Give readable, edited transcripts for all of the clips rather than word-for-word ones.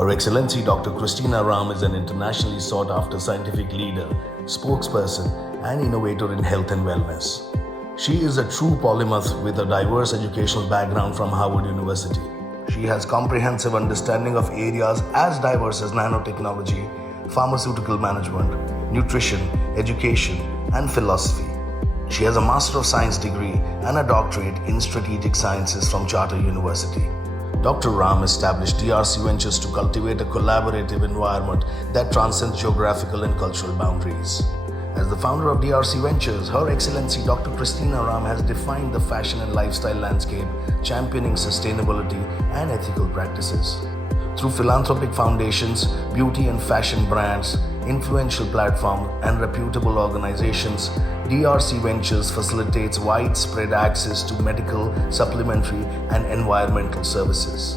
Her Excellency Dr. Christina Rahm is an internationally sought after scientific leader, spokesperson, and innovator in health and wellness. She is a true polymath with a diverse educational background from Harvard University. She has comprehensive understanding of areas as diverse as nanotechnology, pharmaceutical management, nutrition, education, and philosophy. She has a Master of Science degree and a doctorate in strategic sciences from Charter University. Dr. Rahm established DRC Ventures to cultivate a collaborative environment that transcends geographical and cultural boundaries. As the founder of DRC Ventures, Her Excellency Dr. Christina Rahm has defined the fashion and lifestyle landscape, championing sustainability and ethical practices. Through philanthropic foundations, beauty and fashion brands, influential platforms, and reputable organizations, DRC Ventures facilitates widespread access to medical, supplementary, and environmental services.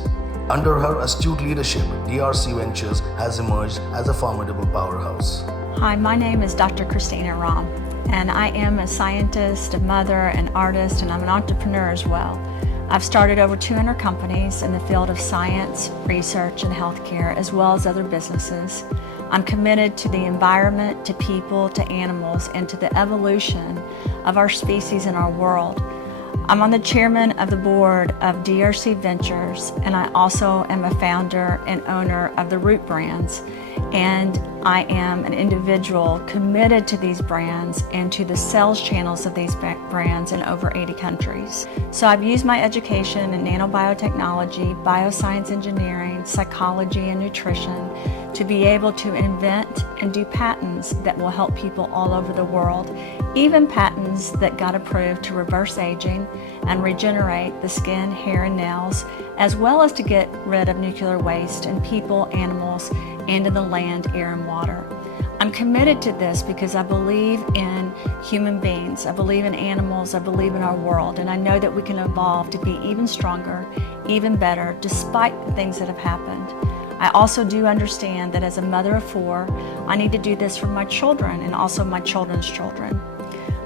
Under her astute leadership, DRC Ventures has emerged as a formidable powerhouse. Hi, my name is Dr. Christina Rahm, and I am a scientist, a mother, an artist, and I'm an entrepreneur as well. I've started over 200 companies in the field of science, research, and healthcare, as well as other businesses. I'm committed to the environment, to people, to animals, and to the evolution of our species and our world. I'm on the chairman of the board of DRC Ventures, and I also am a founder and owner of the Root brands. And I am an individual committed to these brands and to the sales channels of these brands in over 80 countries. So I've used my education in nanobiotechnology, bioscience engineering, psychology, and nutrition to be able to invent and do patents that will help people all over the world, even patents that got approved to reverse aging and regenerate the skin, hair, and nails, as well as to get rid of nuclear waste in people, animals, and in the land, air, and water. I'm committed to this because I believe in human beings, I believe in animals, I believe in our world, and I know that we can evolve to be even stronger, even better, despite the things that have happened. I also do understand that as a mother of 4, I need to do this for my children and also my children's children.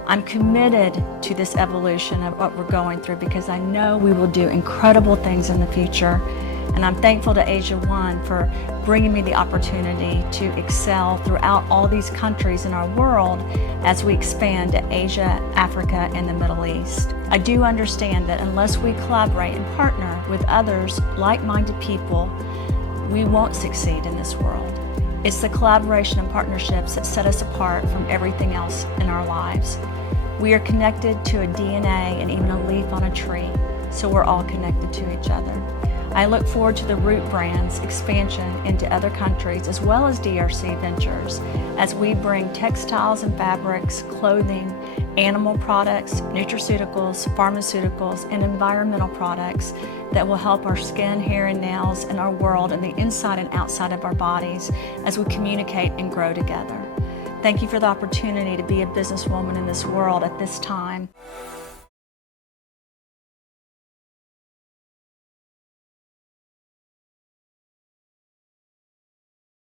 I'm committed to this evolution of what we're going through because I know we will do incredible things in the future. And I'm thankful to Asia One for bringing me the opportunity to excel throughout all these countries in our world as we expand to Asia, Africa, and the Middle East. I do understand that unless we collaborate and partner with others, like-minded people, we won't succeed in this world. It's the collaboration and partnerships that set us apart from everything else in our lives. We are connected to a DNA and even a leaf on a tree, so we're all connected to each other. I look forward to the Root brand's expansion into other countries as well as DRC Ventures as we bring textiles and fabrics, clothing, animal products, nutraceuticals, pharmaceuticals, and environmental products that will help our skin, hair, and nails and our world and the inside and outside of our bodies as we communicate and grow together. Thank you for the opportunity to be a businesswoman in this world at this time.